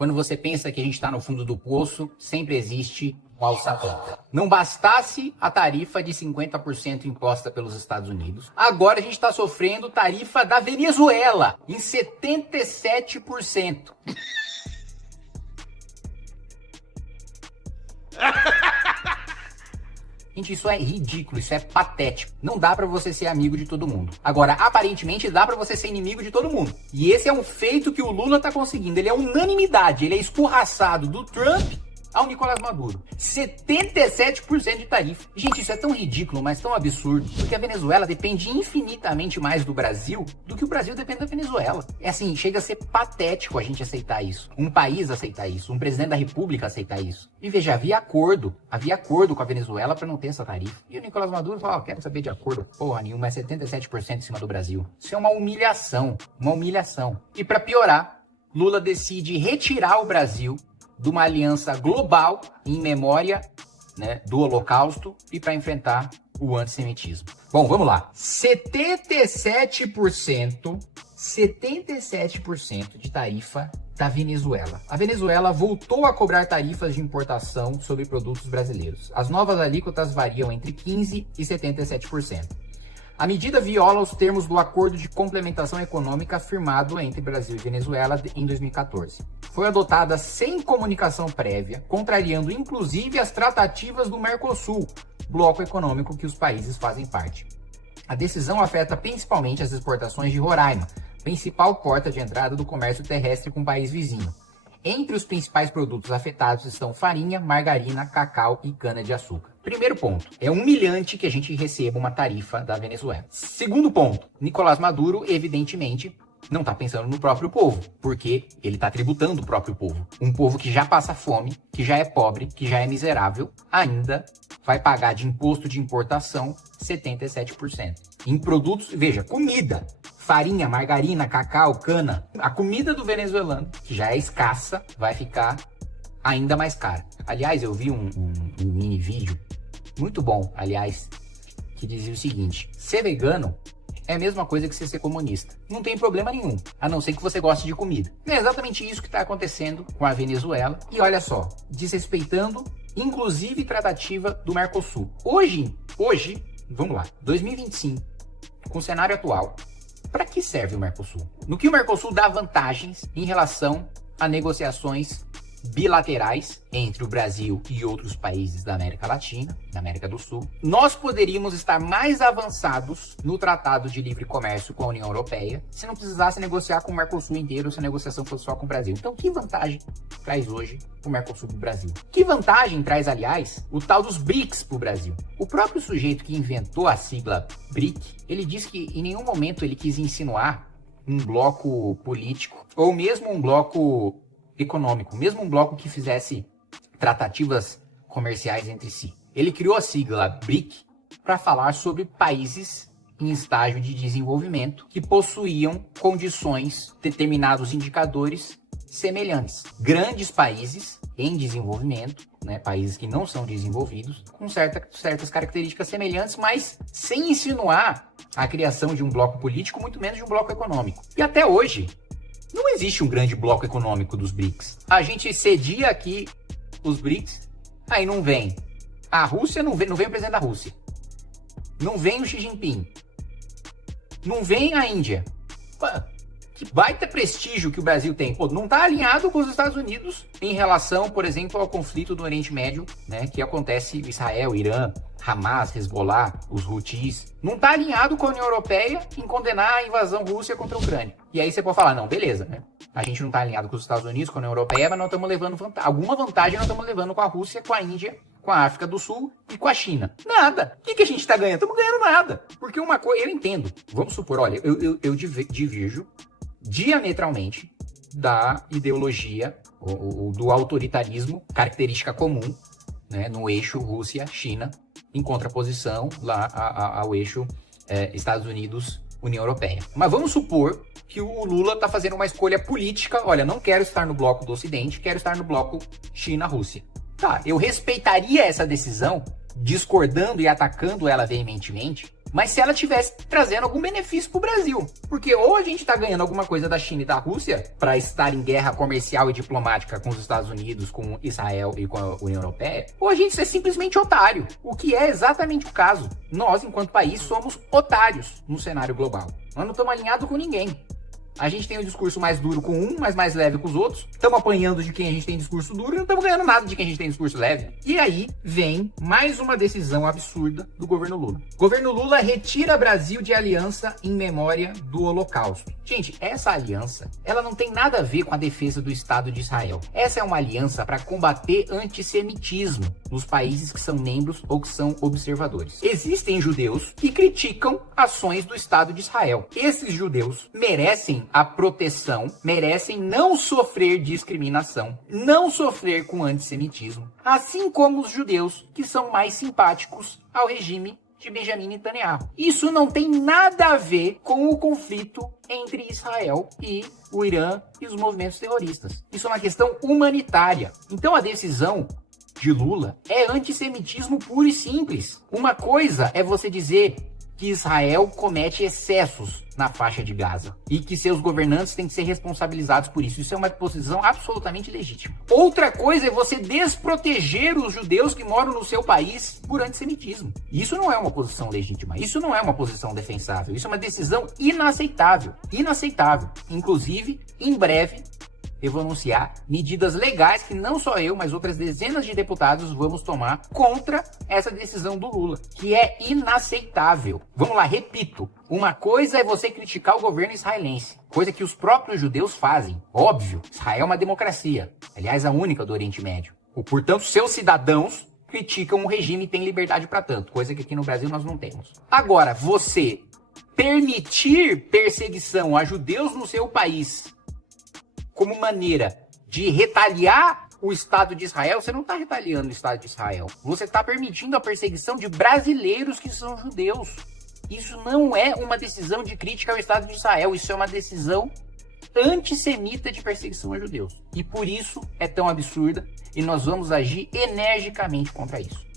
Quando você pensa que a gente está no fundo do poço, sempre existe um alçapão. Não bastasse a tarifa de 50% imposta pelos Estados Unidos, agora a gente está sofrendo tarifa da Venezuela em 77%. Gente, isso é ridículo, isso é patético. Não dá pra você ser amigo de todo mundo. Agora, aparentemente, dá pra você ser inimigo de todo mundo. E esse é um feito que o Lula tá conseguindo. Ele é unanimidade, ele é escorraçado do Trump ao Nicolás Maduro. 77% de tarifa. Gente, isso é tão ridículo, mas tão absurdo, porque a Venezuela depende infinitamente mais do Brasil do que o Brasil depende da Venezuela. É assim, chega a ser patético a gente aceitar isso. Um país aceitar isso, um presidente da república aceitar isso. E veja, havia acordo com a Venezuela para não ter essa tarifa. E o Nicolás Maduro fala, quero saber de acordo porra nenhuma, é 77% em cima do Brasil. Isso é uma humilhação, uma humilhação. E para piorar, Lula decide retirar o Brasil de uma aliança global em memória, né, do Holocausto e para enfrentar o antissemitismo. Bom, vamos lá. 77% de tarifa da Venezuela. A Venezuela voltou a cobrar tarifas de importação sobre produtos brasileiros. As novas alíquotas variam entre 15% e 77%. A medida viola os termos do Acordo de Complementação Econômica firmado entre Brasil e Venezuela em 2014. Foi adotada sem comunicação prévia, contrariando inclusive as tratativas do Mercosul, bloco econômico que os países fazem parte. A decisão afeta principalmente as exportações de Roraima, principal porta de entrada do comércio terrestre com o país vizinho. Entre os principais produtos afetados estão farinha, margarina, cacau e cana-de-açúcar. Primeiro ponto, é humilhante que a gente receba uma tarifa da Venezuela. Segundo ponto, Nicolás Maduro, evidentemente, não está pensando no próprio povo, porque ele está tributando o próprio povo. Um povo que já passa fome, que já é pobre, que já é miserável, ainda vai pagar de imposto de importação 77%. Em produtos, veja, comida, farinha, margarina, cacau, cana. A comida do venezuelano, que já é escassa, vai ficar ainda mais cara. Aliás, eu vi um mini vídeo muito bom, aliás, que dizia o seguinte: ser vegano é a mesma coisa que ser comunista. Não tem problema nenhum, a não ser que você goste de comida. É exatamente isso que está acontecendo com a Venezuela. E olha só, desrespeitando, inclusive, tratativa do Mercosul. Hoje, vamos lá, 2025, com o cenário atual, para que serve o Mercosul? No que o Mercosul dá vantagens em relação a negociações bilaterais entre o Brasil e outros países da América Latina, da América do Sul, nós poderíamos estar mais avançados no Tratado de Livre Comércio com a União Europeia se não precisasse negociar com o Mercosul inteiro, se a negociação fosse só com o Brasil. Então, que vantagem traz hoje o Mercosul para o Brasil? Que vantagem traz, aliás, o tal dos BRICS para o Brasil? O próprio sujeito que inventou a sigla BRIC, ele disse que em nenhum momento ele quis insinuar um bloco político ou mesmo um bloco econômico, mesmo um bloco que fizesse tratativas comerciais entre si. Ele criou a sigla BRIC para falar sobre países em estágio de desenvolvimento que possuíam condições, determinados indicadores semelhantes. Grandes países em desenvolvimento, né, países que não são desenvolvidos, com certas características semelhantes, mas sem insinuar a criação de um bloco político, muito menos de um bloco econômico. E até hoje, não existe um grande bloco econômico dos BRICS. A gente cedia aqui os BRICS, aí não vem. A Rússia não vem o presidente da Rússia. Não vem o Xi Jinping. Não vem a Índia. Que baita prestígio que o Brasil tem. Pô, não está alinhado com os Estados Unidos em relação, por exemplo, ao conflito do Oriente Médio, né, que acontece Israel, Irã, Hamas, Hezbollah, os Houthis. Não está alinhado com a União Europeia em condenar a invasão russa contra a Ucrânia. E aí você pode falar, não, beleza, né? A gente não está alinhado com os Estados Unidos, com a União Europeia, mas nós estamos levando alguma vantagem nós estamos levando com a Rússia, com a Índia, com a África do Sul e com a China. Nada. O que a gente está ganhando? Estamos ganhando nada. Porque uma coisa, eu entendo. Vamos supor, olha, eu divirjo diametralmente da ideologia ou do autoritarismo, característica comum, né, no eixo Rússia-China, em contraposição lá ao eixo Estados Unidos-União Europeia. Mas vamos supor que o Lula está fazendo uma escolha política, olha, não quero estar no bloco do Ocidente, quero estar no bloco China-Rússia. Tá, eu respeitaria essa decisão, discordando e atacando ela veementemente, mas se ela estivesse trazendo algum benefício para o Brasil. Porque ou a gente está ganhando alguma coisa da China e da Rússia para estar em guerra comercial e diplomática com os Estados Unidos, com Israel e com a União Europeia, ou a gente é simplesmente otário, o que é exatamente o caso. Nós, enquanto país, somos otários no cenário global. Nós não estamos alinhados com ninguém. A gente tem um discurso mais duro com um, mas mais leve com os outros. Estamos apanhando de quem a gente tem discurso duro e não estamos ganhando nada de quem a gente tem discurso leve. E aí vem mais uma decisão absurda do governo Lula. O governo Lula retira Brasil de aliança em memória do Holocausto. Gente, essa aliança, ela não tem nada a ver com a defesa do Estado de Israel. Essa é uma aliança para combater antissemitismo nos países que são membros ou que são observadores. Existem judeus que criticam ações do Estado de Israel. Esses judeus merecem a proteção, merecem não sofrer discriminação, não sofrer com antissemitismo, assim como os judeus que são mais simpáticos ao regime de Benjamin Netanyahu. Isso não tem nada a ver com o conflito entre Israel e o Irã e os movimentos terroristas. Isso é uma questão humanitária. Então a decisão de Lula é antissemitismo puro e simples. Uma coisa é você dizer que Israel comete excessos na faixa de Gaza e que seus governantes têm que ser responsabilizados por isso. Isso é uma posição absolutamente legítima. Outra coisa é você desproteger os judeus que moram no seu país por antissemitismo. Isso não é uma posição legítima. Isso não é uma posição defensável. Isso é uma decisão inaceitável. Inaceitável. Inclusive, em breve, eu vou anunciar medidas legais que não só eu, mas outras dezenas de deputados vamos tomar contra essa decisão do Lula, que é inaceitável. Vamos lá, repito. Uma coisa é você criticar o governo israelense, coisa que os próprios judeus fazem. Óbvio, Israel é uma democracia, aliás, a única do Oriente Médio. Portanto, seus cidadãos criticam o regime e têm liberdade para tanto, coisa que aqui no Brasil nós não temos. Agora, você permitir perseguição a judeus no seu país como maneira de retaliar o Estado de Israel, você não está retaliando o Estado de Israel. Você está permitindo a perseguição de brasileiros que são judeus. Isso não é uma decisão de crítica ao Estado de Israel. Isso é uma decisão antissemita de perseguição a judeus. E por isso é tão absurda e nós vamos agir energicamente contra isso.